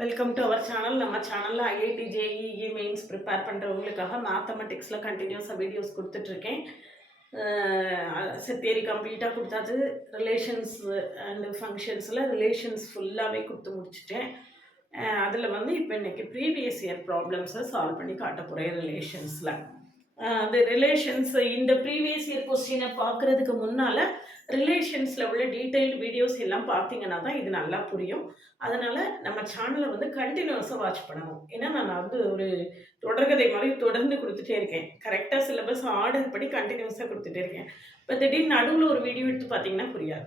Welcome to our channel. நம்ம சேனலில் IIT JEE mains prepare பண்ணுறவங்களுக்காக மேத்தமெட்டிக்ஸில் கண்டினியூஸாக வீடியோஸ் கொடுத்துட்ருக்கேன். தியரி கம்ப்ளீட்டாக கொடுத்தாச்சு. ரிலேஷன்ஸ் அண்டு ஃபங்க்ஷன்ஸில் ரிலேஷன்ஸ் ஃபுல்லாகவே கொடுத்து முடிச்சுட்டேன். அதில் வந்து இப்போ இன்றைக்கி ப்ரீவியஸ் இயர் ப்ராப்ளம்ஸை சால்வ் பண்ணி காட்ட போகிறேன் ரிலேஷன்ஸில். அந்த ரிலேஷன்ஸ் இந்த ப்ரீவியஸ் இயர் கொஸ்டினை பார்க்குறதுக்கு முன்னால் ரிலேஷன்ஸில் உள்ள டீட்டெயில்டு வீடியோஸ் எல்லாம் பார்த்தீங்கன்னா தான் இது நல்லா புரியும். அதனால் நம்ம சேனலை வந்து கண்டினியூஸாக வாட்ச் பண்ணணும். ஏன்னா நான் வந்து ஒரு தொடர்கதை மாதிரி தொடர்ந்து கொடுத்துட்டே இருக்கேன். கரெக்டாக சிலபஸ் ஆர்டர் படி கண்டினியூஸாக கொடுத்துட்டே இருக்கேன். இப்போ திடீர்னு நடுவில் ஒரு வீடியோ எடுத்து பார்த்தீங்கன்னா புரியாது.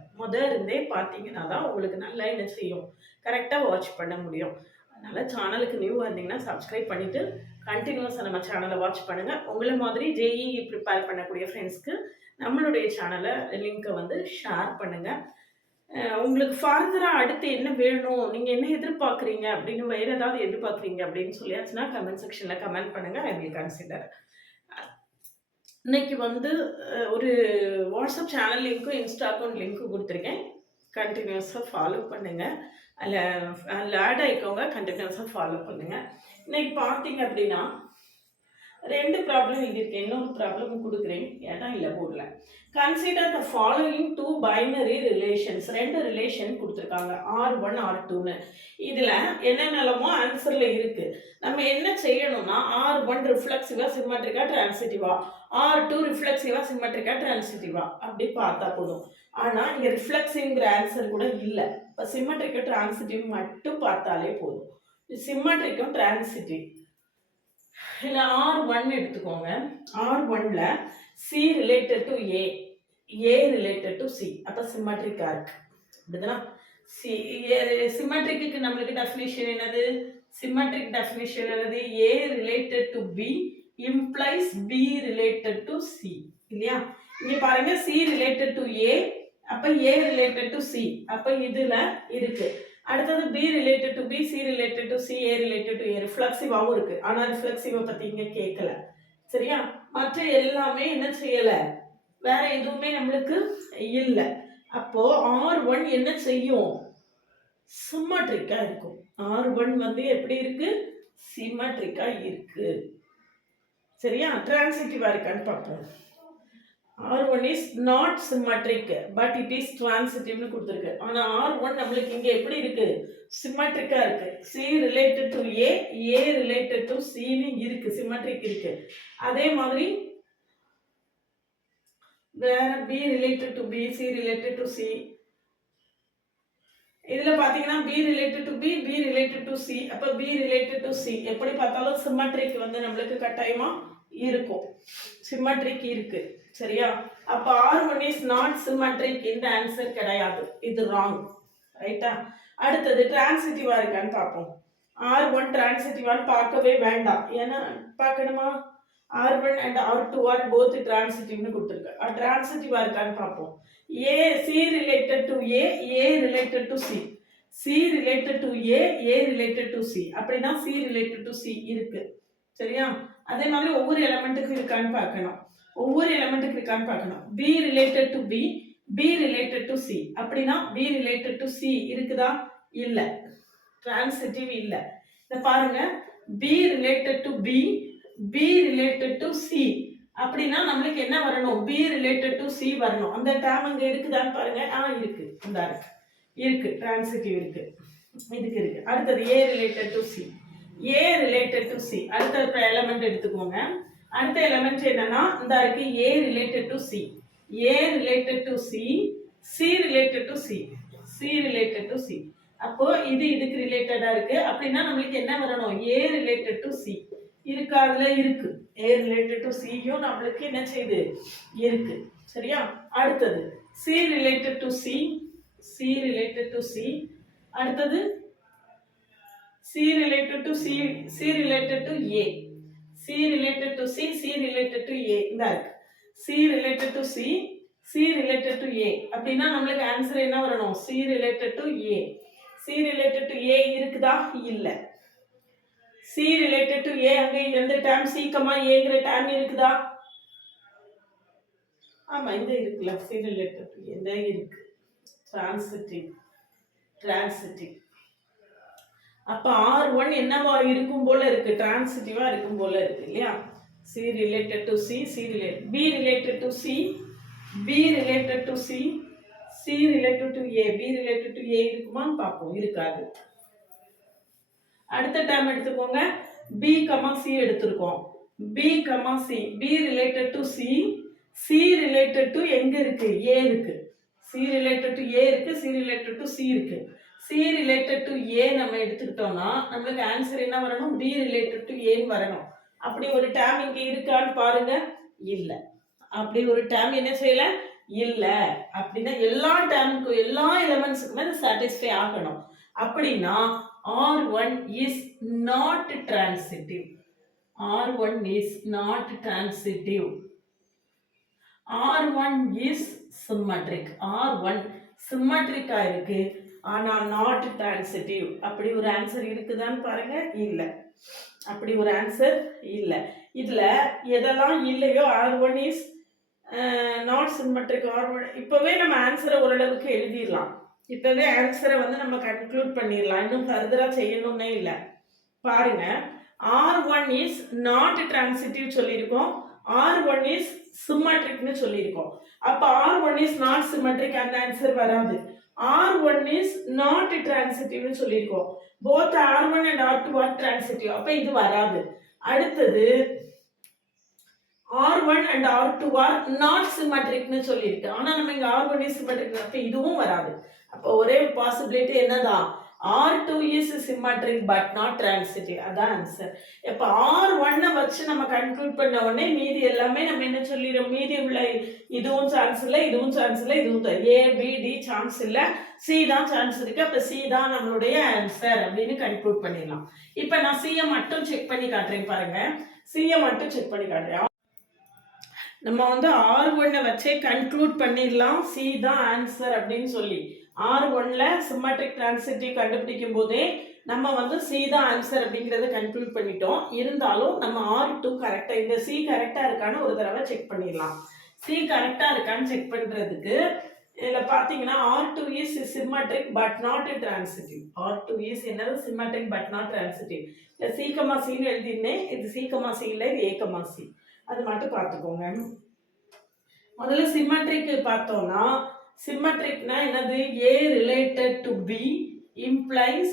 இருந்தே பார்த்தீங்கன்னா தான் உங்களுக்கு நல்லா என்ன செய்யும், கரெக்டாக வாட்ச் பண்ண முடியும். அதனால் சேனலுக்கு நியூவாக இருந்தீங்கன்னா சப்ஸ்கிரைப் பண்ணிவிட்டு கண்டினியூஸாக நம்ம சேனலை வாட்ச் பண்ணுங்கள். உங்களை மாதிரி ஜேஇஇ ப்ரிப்பேர் பண்ணக்கூடிய ஃப்ரெண்ட்ஸ்க்கு நம்மளுடைய சேனலை லிங்க்கை வந்து ஷேர் பண்ணுங்கள். உங்களுக்கு ஃபர்தராக அடுத்து என்ன வேணும், நீங்கள் என்ன எதிர்பார்க்குறீங்க அப்படின்னு, வேறு ஏதாவது எதிர்பார்க்குறீங்க அப்படின்னு சொல்லியாச்சுன்னா கமெண்ட் செக்ஷனில் கமெண்ட் பண்ணுங்கள். I will consider. இன்னைக்கு வந்து ஒரு வாட்ஸ்அப் சேனல் லிங்க்கும் இன்ஸ்டா அக்கௌண்ட் லிங்க்கும் கொடுத்துருக்கேன். கண்டினியூஸாக ஃபாலோ பண்ணுங்கள். அதில் ஆட் ஆகிக்கோங்க. கண்டினியூஸாக ஃபாலோ பண்ணுங்கள். இன்னைக்கு பார்த்தீங்க அப்படின்னா 2 ப்ராப்ளம் எழுதியிருக்கேன். இன்னொரு ப்ராப்ளம் கொடுக்குறேன். இடம் இல்லை போர்டில். Consider the following 2 binary relations. 2 relation கொடுத்துருக்காங்க, R1 R2ன்னு. இதில் என்னென்னமோ ஆன்சரில் இருக்குது. நம்ம என்ன செய்யணும்னா R1 ரிஃப்ளெக்சிவா சிம்மெட்ரிக்கா டிரான்சிட்டிவா, R2 ரிஃப்ளெக்சிவா சிம்மெட்ரிக்கா டிரான்சிட்டிவா அப்படி பார்த்தா போதும். ஆனால் இங்கே ரிஃப்ளெக்ஸிவ்ங்கிற ஆன்சர் கூட இல்லை. இப்போ சிம்மெட்ரிக்கும் டிரான்சிட்டிவ் மட்டும் பார்த்தாலே போதும். சிம்மெட்ரிக்கும் டிரான்சிட்டிவ் இல்லை R1 எடுத்துக்கோங்க. R1ல C related to A related to C, அப்போ சிம்மெட்ரிக்காக இருக்கு. அப்படிதானா? சிம்மெட்ரிக்கு நம்மளுக்கு டெஃபினிஷன் என்னது? சிம்மெட்ரிக் டெஃபினிஷன் என்னது? A related to B implies B related to C, இல்லையா? இங்க பாருங்க, C ரிலேட்டட் டு A, அப்ப A ரிலேட்டட் டு C, அப்ப இதுல இருக்கு. அடுத்தது B related to B, C related to C, A related to A. ரிஃப்ளெக்சிவாவும் இருக்கு. ஆனா ரிஃப்ளெக்சிவை பத்தி இங்க கேட்கல. சரியா? மற்ற எல்லாமே என்ன செய்யல, வேற எதுவுமே நம்மளுக்கு இல்ல. அப்போ R1 என்ன செய்யும்? சிம்மெட்ரிக்கா இருக்கும். R1 வந்து எப்படி இருக்கு? சிம்மெட்ரிக்கா இருக்கு. சரியா? டிரான்சிட்டிவா இருக்கான்னு பார்ப்போம். R1 is not symmetric but it is transitive னு கொடுத்திருக்கு. ஆனா R1 நம்மளுக்கு இங்க எப்படி இருக்கு? சிம்மெட்ரிக்கா இருக்கு. C related to A, A related to C னு இருக்கு, சிம்மெட்ரிக் இருக்கு. அதே மாதிரி வேற B related to B, C related to C. இதுல பாத்தீங்கன்னா B related to B, B related to C, அப்ப B related to C எப்படி பார்த்தாலும் சிம்மெட்ரிக் வந்து நம்மளுக்கு கட்டாயமா இருக்கும். சிம்மெட்ரிக் இருக்கு. சரியா? அப்ப R1 is not symmetric, இந்த ஆன்சர் கிடையாது. இது ராங். ரைட்டா? அடுத்தது டிரான்சிட்டிவா இருக்கான்னு பார்ப்போம். R1 டிரான்சிட்டிவான்னு பார்க்கவே வேண்டாம். ஏன்னா பார்க்கணுமா? R1 and R2 are both transitive கொடுத்துருக்கு. டிரான்சிட்டிவா இருக்கான்னு பார்ப்போம். A, C related to A, A related to C, C related to A, A related to C, அப்படின்னா C related to C இருக்கு. சரியா? அதே மாதிரி ஒவ்வொரு எலிமெண்ட்டுக்கு இருக்கான்னு பார்க்கணும். ஒவ்வொரு எலிமெண்ட்டுக்கு இருக்கான்னு பார்க்கணும். B related to B, B related to C, அப்படின்னா B related to C இருக்குதா? இல்ல, டிரான்சிட்டிவ் இல்ல. இத பாருங்க, B related to B, B related to C, அப்படின்னா நம்மளுக்கு என்ன வரணும்? B related to C வரணும். அந்த டேர்ம் அங்க இருக்குதான்னு பாருங்க. இருக்கு, இந்த இருக்கு, டிரான்சிட்டிவ் இருக்கு, இதுக்கு இருக்கு. அடுத்தது A related to C, A related to C. அடுத்த எலிமெண்ட் எடுத்துக்கோங்க. அடுத்த எலிமெண்ட் என்னன்னா இந்த இருக்கு, A related to C, A related to C, C related to C, C related to C. அப்போ இது இதுக்கு ரிலேட்டடா இருக்கு. அப்படின்னா நம்மளுக்கு என்ன வரணும்? A related to C இருக்கா? அதுல இருக்கு. A related to C யும் நம்மளுக்கு என்ன செய்யுது? இருக்கு. சரியா? அடுத்தது C related to C, C related to C. அடுத்தது C related to C, C related to A, C related to C, C related to A. இந்த இருக்கு. C related to C, C related to A. அப்படின்னா நம்மளுக்கு answer என்ன வரணும்? C related to A. C related to A இருக்குதா? இல்ல. C related to A அங்க எந்த டேர்ம் C, Aங்கிற டேர்ம் இருக்குதா? ஆமா, இந்த இருக்குல்ல, C related to A இந்த இருக்கு. Transitive, transitive. அப்போ R1 என்னவா இருக்கும் போல இருக்கு, டிரான்சிட்டிவா இருக்கும் போல இருக்கு இல்லையா. C related to C, C related, B related to C, B related to C, C related to A, B related to A இருக்குமான்னு பார்ப்போம், இருக்காது. அடுத்த டேர்ம் எடுத்துக்கோங்க, B, C எடுத்துருக்கோம். B, C, B related to C, C related to எங்க இருக்கு, A இருக்கு. C related to A இருக்கு, C related to C இருக்கு. C related to A நம்ம எடுத்துக்கிட்டோம்னா நம்மளுக்கு ஆன்சர் என்ன வரணும், B related to A வரணும். அப்படி ஒரு டேர்ம் இங்க இருக்கான்னு பாருங்க, இல்ல. அப்படி ஒரு டேர்ம் என்ன செய்யல, இல்ல. அப்படின்னா எல்லா டேர்முக்கும் எல்லா எலிமெண்ட்ஸுக்குமே சாட்டிஸ்ஃபை ஆகணும். அப்படின்னா R1 is not transitive. R1 is not transitive. R1 is symmetric. R1 symmetric இருக்கு, ஆனா not transitive. அப்படி ஒரு ஆன்சர் இருக்குதான்னு பாருங்க, இல்ல. அப்படி ஒரு ஆன்சர் இல்ல. இதுல எதெல்லாம் இல்லையோ R1 is not symmetric, R1 இப்பவே நம்ம ஆன்சரை ஓரளவுக்கு எழுதிடலாம். இப்பவே ஆன்சரை வந்து நம்ம கன்க்ளூட் பண்ணிடலாம், இன்னும் ஃபர்தரா செய்யணும்னே இல்லை. பாருங்க, R1 is not transitive சொல்லியிருக்கோம், R1 is symmetricனு சொல்லியிருக்கோம். அப்ப R1 is not symmetric, அந்த ஆன்சர் வராது. R1 is not transitive சொல்லியிருக்கோம், both R1 and R2 are transitive, அப்ப இது வராது. அடுத்தது R1 and R2 are not symmetricனு சொல்லியிருக்கு, ஆனா நம்ம இங்க R1 is symmetric, அப்ப இதுவும் வராது. அப்ப ஒரே பாசிபிலிட்டி என்னதான், R2 is symmetric but not transitive, அதான் ஆன்சர். இப்ப R1 வச்சு நம்ம கன்க்ளூட் பண்ண உடனே மீதி எல்லாமே நம்ம என்ன சொல்லிடுறோம், மீதி உள்ள இதுவும் சான்ஸ் இல்லை, இதுவும் சான்ஸ் இல்லை, இதுவும் A, B, D சான்ஸ் இல்லை, C தான் சான்ஸ் இருக்கு, அப்ப C தான் நம்மளுடைய ஆன்சர் அப்படின்னு கன்க்ளூட் பண்ணிடலாம். இப்ப நான் C மட்டும் செக் பண்ணி காட்டுறேன் பாருங்க, C மட்டும் செக் பண்ணி காட்டுறேன். நம்ம வந்து R1 வச்சே கன்க்ளூட் பண்ணிடலாம் C தான் ஆன்சர் அப்படின்னு சொல்லி. R1ல சிம்மெட்ரிக் டிரான்சிட்டிவ் கண்டுபிடிக்கும் போதே நம்ம வந்து C தான் ஆன்சர் அப்படிங்கிறத கன்க்ளூட் பண்ணிட்டோம். இருந்தாலும் நம்ம R2 கரெக்டா, இந்த C கரெக்டா இருக்கான்னு ஒரு தடவை செக் பண்ணிடலாம். C கரெக்டா இருக்கான்னு செக் பண்றதுக்கு இதில் பார்த்தீங்கன்னா R2 is symmetric but not transitive. R2 is என்னது, symmetric but not transitive. இல்லை C, Cன்னு எழுதிருந்தேன், இது C, C இல்லை, இது A, C. அது மட்டும் பார்த்துக்கோங்க. முதல்ல சிம்மெட்ரிக் பார்த்தோம்னா, சிம்மெட்ரிக்னா என்னது, A related to B implies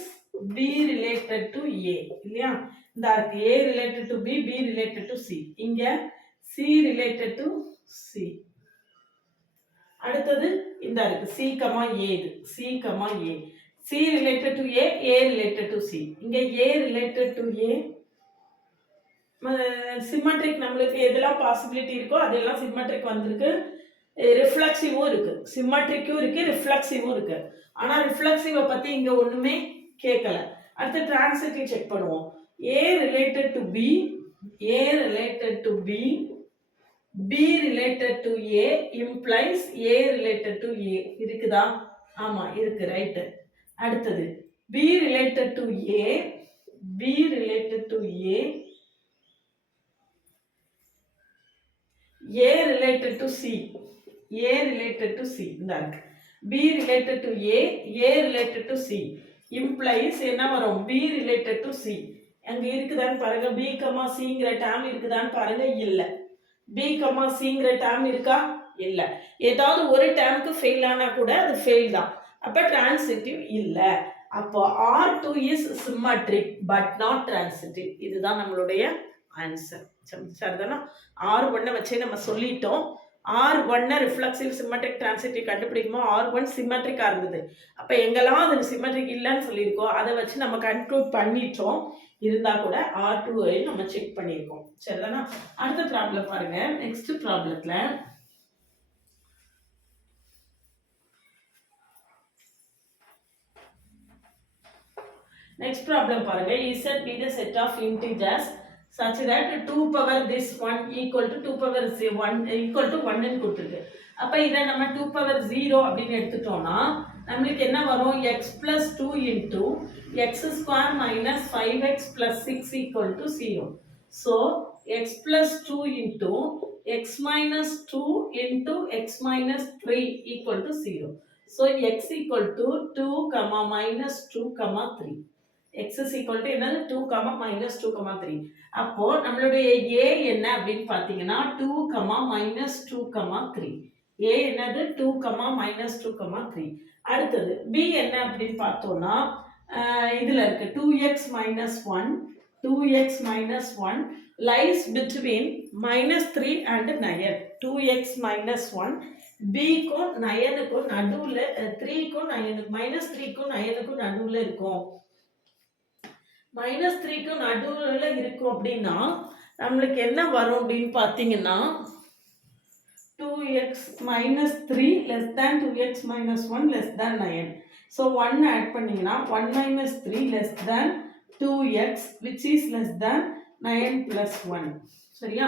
B related to A இல்லையா. இந்த இருக்கு A related to B, B related to C, இங்க C related to C. அடுத்தது இந்த இருக்கு C, A, இது C, A, C related to A, A related to C, இங்க A related to A. Symmetric நம்மளுக்கு எதெல்லாம் பாசிபிலிட்டி இருக்கோ அதெல்லாம் சிம்மெட்ரிக் வந்திருக்கு, ரிஃப்ளெக்சிவும் இருக்கு, சிம்மெட்ரிக்கும் இருக்கு, ரிஃப்ளெக்சிவும் இருக்கு. ஆனா ரிஃப்ளெக்சிவை பத்தி இங்க ஒண்ணுமே கேட்கல. அடுத்து டிரான்சிட்டிவ் செக் பண்ணுவோம். A related to B, A related to B, B related to A implies A related to A. இருக்குதா? ஆமா இருக்கு, ரைட். அடுத்தது B related to A, B related to A, A related to C, A related to C, இந்த இருக்கு. B related to A, A related to C implies என்ன வரும், B related to C. அங்க இருக்குதான்னு பாருங்க, B, Cங்கிற டேர்ம் இருக்குதான்னு பாருங்க, இல்ல. B, Cங்கிற டேர்ம் இருக்கா, இல்ல. ஏதாவது ஒரு டேர்முக்கு ஃபெயில் ஆனா கூட அது ஃபெயில் தான், அப்ப டிரான்சிட்டிவ் இல்ல. அப்போ R2 is symmetric but not transitive, இதுதான் நம்மளுடைய ஆன்சர். சரிதானா? R1 வச்சே நம்ம சொல்லிட்டோம். R1 ரிஃப்ளெக்சிவ் சிம்மெட்ரிக் டிரான்சிட்டிவ் கண்டுபிடிக்குமோ R1 சிம்மெட்ரிக்கா இருந்தது. அப்ப எங்கெல்லாம் அது சிம்மெட்ரிக் இல்லைன்னு சொல்லியிருக்கோம் அதை வச்சு நம்ம கன்க்ளூட் பண்ணிட்டோம். இருந்தா கூட R2 நம்ம செக் பண்ணியிருக்கோம். சரிதானா? அடுத்த ப்ராப்ளம் பாருங்க. நெக்ஸ்ட் ப்ராப்ளத்துல நெக்ஸ்ட் ப்ராப்ளம் பாருங்க. Z be the set of integers such that 2 power this 1 equal to 2 power 1 equal to 1 ன்னு கொடுத்துருக்கு. அப்ப இதை நம்ம 2 power 0 அப்படின்னு எடுத்துட்டோம்னா நம்மளுக்கு என்ன வரும், x plus 2 into x square minus 5x plus 6 equal to 0. So x plus 2 into x minus 2 into x minus 3 equal to 0. So x equal to 2, minus 2, 3. x is equal to என்னது 2, minus 2, 3. அப்போ நம்மளுடைய a என்ன அப்படின்னு பார்த்தீங்கன்னா 2, minus 2, 3. a என்னது 2, minus 2, 3. அடுத்தது b என்ன அப்படின்னு பார்த்தோம்னா இதுல இருக்கு 2x minus 1, 2x minus 1 lies between minus 3 and 9. 2x minus 1 b க்கும் 9 க்கும் நடுவுல 3 க்கும் 9 minus 3 க்கும் 9 க்கும் நடுவுல இருக்கும். minus 3 க்கும் நடுவுல இருக்கும் அப்படின்னா நம்மளுக்கு என்ன வரும் அப்படின்னு பார்த்தீங்கன்னா 2x minus 3 less than 2x minus 1 less than 9. So 1 add பண்ணீங்கன்னா 1 minus 3 less than 2x which is less than 9 plus 1. சரியா?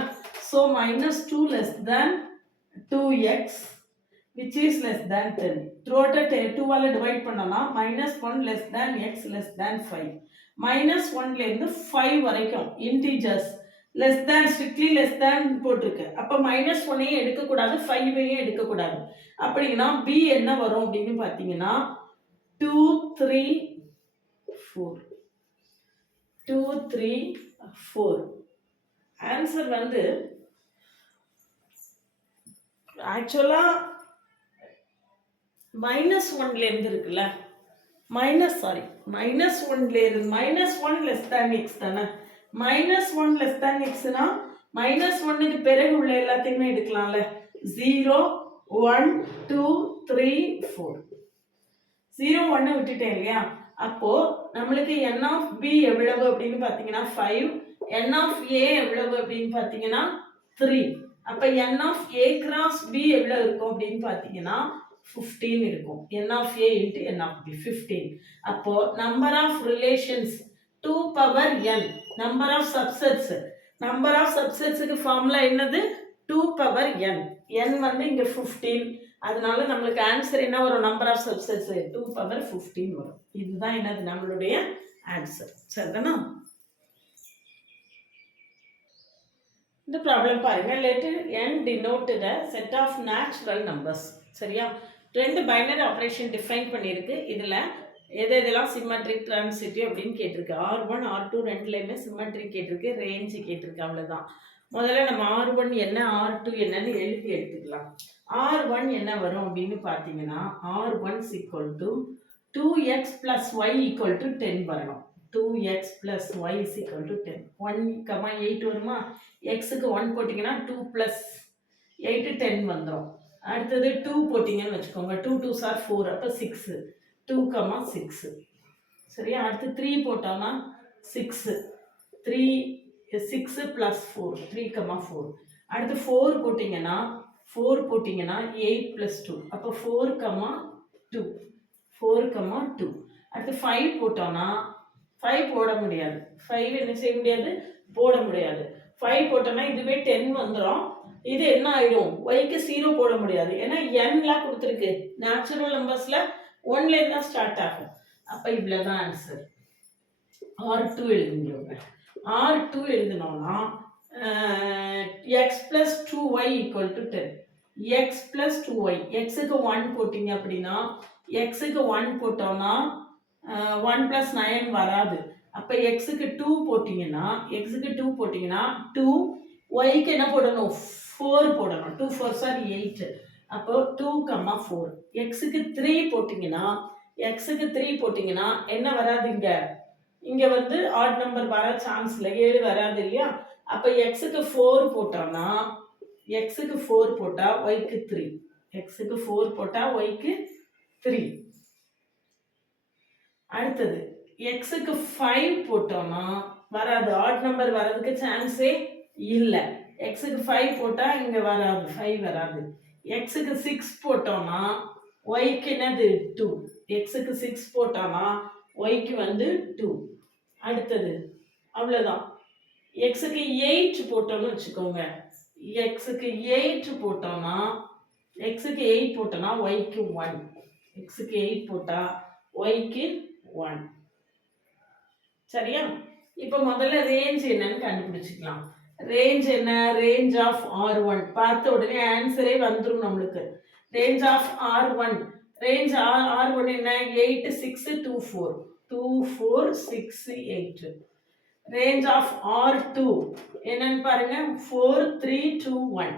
So minus 2 less than 2x which is less than 10. Throughout 2 ஆல divide பண்ணனா minus 1 less than x less than 5. minus 1 ல இருந்து 5 வரைக்கும் integers less than strictly less than போட்டிருக்கு. அப்ப minus 1 ஐயும் எடுக்க கூடாது 5 ஐயும் எடுக்க கூடாது. அப்படினா b என்ன வரும் அப்படினு பாத்தீங்கன்னா 2 3 4 2 3 4. ஆன்சர் வந்து ஆக்சுவலா minus 1 ல இருந்து இருக்குல்ல minus 1 ல இருந்து minus 1 less than x தானே minus 1 less than x னா minus 1 க்கு பிறகு உள்ள எல்லாத்தையுமே எடுக்கலாம்ல 0 1 2 3 4 0 1 விட்டுட்டேன் இல்லையா அப்போ நம்மளுக்கு n of b எவ்வளவு அப்படினு பாத்தீங்கன்னா 5 n of a எவ்வளவு அப்படினு பாத்தீங்கன்னா 3 அப்ப n of a cross b எவ்வளவு இருக்கும் அப்படினு பாத்தீங்கன்னா 15 இருக்கும் n of a into n of b 15 அப்போ number of relations 2 power n number of subsets க்கு ஃபார்முலா என்னது 2 power n n வந்து இங்க 15 அதனால நமக்கு ஆன்சர் என்ன வரும் number of subsets 2 power 15 வரும் இதுதான் என்னது நம்மளுடைய ஆன்சர் சரிதானா இந்த ப்ராப்ளம் பாருங்க let n denote the set of natural numbers சரியா ரெண்டு பைனரி ஆபரேஷன் டிஃபைன் பண்ணிருக்கு இதுல எதெல்லாம் சிமெட்ரிக் ட்ரான்சிட்டிவ் அப்படின்னு கேட்டிருக்கு r1 r2 ரெண்டுலயுமே சிமெட்ரிக் கேட்டிருக்கு ரேஞ்ச் கேட்டிருக்கு அவ்வளவுதான் முதல்ல நம்ம r1 என்ன r2 என்னன்னு எழுதி எடுத்துக்கலாம் r1 என்ன வரும் அப்படின்னு பாத்தீங்கன்னா r1 2x plus y equal to 10 வரணும் 2x plus y is equal to 10 1, 8 வருமா x க்கு 1 போட்டீங்கன்னா 2 plus 8 10 வந்துரும் அடுத்தது 2 போட்டீங்கன்னு வெச்சுக்கோங்க 2 2s are 4 அப்ப 6 2, 6 சரியா அடுத்து 3 போட்டோம்னா 6 plus 4 3, 4 அடுத்து 4 போட்டீங்கன்னா 8 plus 2 அப்ப 4, 2 அடுத்து 5 போட்டோம்னா 5 போட முடியாது 5 என்ன செய்ய முடியாது போட முடியாது 5 போட்டோம்னா இதுவே 10 வந்துரும் இது என்ன ஆயிடும் y க்கு 0 போட முடியாது ஏன்னா n ல கொடுத்திருக்கு நேச்சுரல் நம்பர்ஸ்ல 1 ல இருந்து ஸ்டார்ட் ஆகும் அப்ப இவ்வளவுதான் ஆன்சர் r2 எழுதுங்க r2 எழுதுனோம்னா x plus 2y equal to 10 x plus 2y x க்கு 1 போட்டீங்க அப்படினா x க்கு 1 போட்டோம்னா 1 plus 9 வராது அப்ப x க்கு 2 போட்டீங்கன்னா 2 y க்கு என்ன போடணும் 4 போடணும் 2 4s are 8 அப்போ 2, 4 x க்கு 3 போட்டீங்கன்னா என்ன வராது இங்க வந்து ஆட் நம்பர் வர சான்ஸ் இல்ல 7 வராது இல்லையா அப்ப x க்கு 4 போட்டோம்னா x க்கு 4 போட்டா y க்கு 3 x க்கு 4 போட்டா y க்கு 3 அடுத்தது x க்கு 5 போட்டோம்னா வராது ஆட் நம்பர் வரதுக்கு சான்ஸே இல்ல x க்கு 5 போட்டா இங்க வராது 5 வராது x க்கு 6 போட்டோம்னா y க்கு என்னது 2 x க்கு 6 போட்டோம்னா y க்கு வந்து 2 அடுத்தது அவ்வளவுதான் x க்கு 8 போட்டோம்னு வெச்சுக்கோங்க x க்கு 8 போட்டோம்னா y க்கு 1 x க்கு 8 போட்டா y க்கு 1 சரியா இப்போ முதல்ல ரேஞ்ச் என்னன்னு கண்டுபிடிச்சிக்கலாம் ரேஞ்ச் என்ன ரேஞ்ச் ஆஃப் r1 பார்த்த உடனே ஆன்சரே வந்துரும் நமக்கு range of r1 range R1 என்ன 8 6 2 4 2 4 6 8. ரேஞ்ச் ஆஃப் R2 என்னன்னு பாருங்க 4 3 2 1.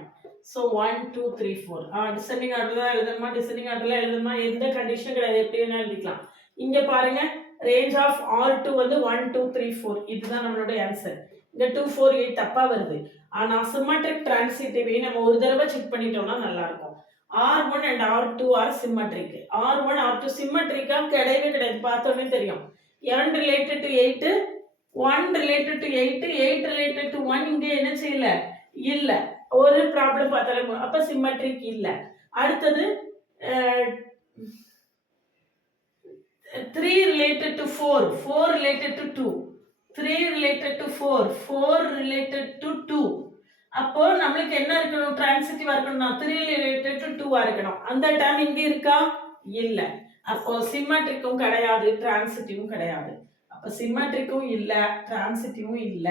ஸோ 1 2 3 4. டிசெண்டிங் ஆர்டர்ல தான் எழுதணுமா, டிசெண்டிங் ஆர்டர்ல எழுதணுமா, எந்த கண்டிஷனும் கிடையாது, எப்படி வேணா எழுதிக்கலாம். இங்க பாருங்க ரேஞ்ச் ஆஃப் R2 வந்து 1 2 3 4. இதுதான் நம்மளுடைய ஆன்சர். இந்த 2 4 8 தப்பா வருது. ஆனா சிம்மெட்ரிக் டிரான்சிட்டிவை நம்ம ஒரு தடவை செக் பண்ணிட்டோம்னா நல்லா இருக்கும். R1 and R2 are symmetric. R1 R2 சிம்மெட்ரிக்கா கிடையவே கிடையாது, பார்த்தோன்னே தெரியும். n related to 8, 1 related to 8, 8 related to 1 இங்க என்ன செய்யல இல்ல, ஒரு ப்ராப்ளம் பார்த்தாலும் அப்ப சிம்மெட்ரிக் இல்ல. அடுத்தது 3 related to 4, 4 related to 2, 3 related to 4, 4 related to 2. அப்போ நம்மளுக்கு என்ன இருக்கணும், டிரான்சிட்டிவா இருக்கணும், 3 related to 2 இருக்கணும். அந்த டேர்ம் இங்க இருக்கா இல்ல. அப்போ சிம்மெட்ரிக்கும் கிடையாது, டிரான்சிட்டிவும் கிடையாது. அப்ப சிம்மெட்ரிக்கும் இல்ல, டிரான்சிட்டிவும் இல்ல.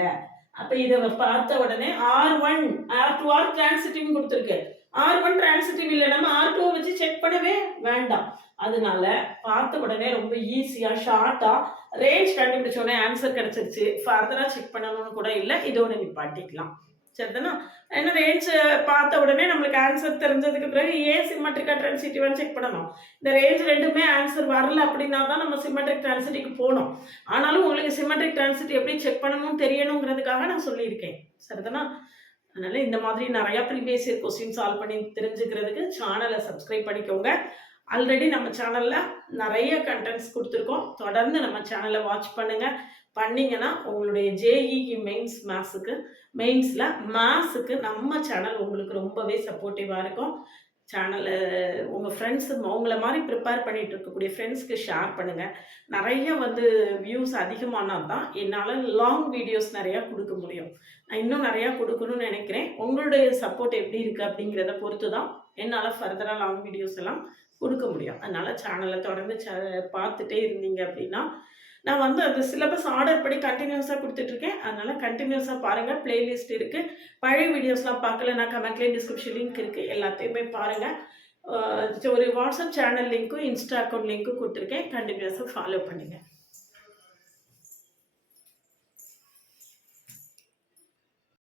அப்ப இத பார்த்த உடனே R1 R2 R டிரான்சிட்டிவ் கொடுத்திருக்கு. R1 டிரான்சிட்டிவ் இல்ல, நம்ம R2 வச்சு செக் பண்ணவே வேண்டாம். அதனால பார்த்த உடனே ரொம்ப ஈஸியா ஷார்ட்டா ரேஞ்ச் கண்டுபிடிச்ச உடனே ஆன்சர் கிடைச்சிருச்சு. ஃபர்தரா செக் பண்ணணும்னு கூட இல்ல, இதோட நிப்பாட்டிக்கலாம். சரிதானா? ஏன்னா ரேஞ்ச் பார்த்த உடனே நம்மளுக்கு ஆன்சர் தெரிஞ்சதுக்கு பிறகு ஏன் சிம்மெட்ரிக்கா டிரான்சிட்டிவான்னு செக் பண்ணணும். இந்த ரேஞ்ச் ரெண்டுமே ஆன்சர் வரல அப்படின்னா தான் நம்ம சிம்மெட்ரிக் டிரான்சிட்டிக்கு போகணும். ஆனாலும் உங்களுக்கு சிம்மெட்ரிக் டிரான்சிட்டி எப்படி செக் பண்ணணும்னு தெரியணுங்கிறதுக்காக நான் சொல்லியிருக்கேன். சரிதானா? அதனால இந்த மாதிரி நிறைய ப்ரீவியஸ் இயர் கொஸ்டின் சால்வ் பண்ணி தெரிஞ்சுக்கிறதுக்கு சேனலை சப்ஸ்கிரைப் பண்ணிக்கோங்க. ஆல்ரெடி நம்ம சேனல்ல நிறைய கண்டென்ட்ஸ் கொடுத்துருக்கோம். தொடர்ந்து நம்ம சேனலை வாட்ச் பண்ணீங்கன்னா உங்களுடைய JEE மெயின்ஸ் மேத்ஸுக்கு நம்ம சேனல் உங்களுக்கு ரொம்பவே சப்போர்ட்டிவாக இருக்கும். சேனலை உங்கள் ஃப்ரெண்ட்ஸு அவங்கள மாதிரி ப்ரிப்பேர் பண்ணிட்டு இருக்கக்கூடிய ஃப்ரெண்ட்ஸ்க்கு ஷேர் பண்ணுங்கள். நிறைய வியூஸ் அதிகமானால் தான் என்னால் லாங் வீடியோஸ் நிறையா கொடுக்க முடியும். நான் இன்னும் நிறையா கொடுக்கணும்னு நினைக்கிறேன். உங்களுடைய சப்போர்ட் எப்படி இருக்குது அப்படிங்கிறத பொறுத்து தான் என்னால் ஃபர்தராக லாங் வீடியோஸ் எல்லாம் கொடுக்க முடியும். அதனால் சேனலை தொடர்ந்து பார்த்துட்டே இருந்தீங்க அப்படின்னா நான் அந்த சிலபஸ் ஆர்டர் படி கண்டினியூஸாக கொடுத்துட்ருக்கேன். அதனால் கண்டினியூஸாக பாருங்கள். பிளேலிஸ்ட் இருக்குது. பழைய வீடியோஸ்லாம் பார்க்கல, நான் கமெண்ட்லேயே டிஸ்கிரிப்ஷன் லிங்க் இருக்குது, எல்லாத்தையுமே பாருங்கள். ஒரு வாட்ஸ்அப் சேனல் லிங்க்கும் இன்ஸ்டா அக்கௌண்ட் லிங்க்கும் கொடுத்துருக்கேன். கண்டினியூஸாக ஃபாலோ பண்ணுங்கள்.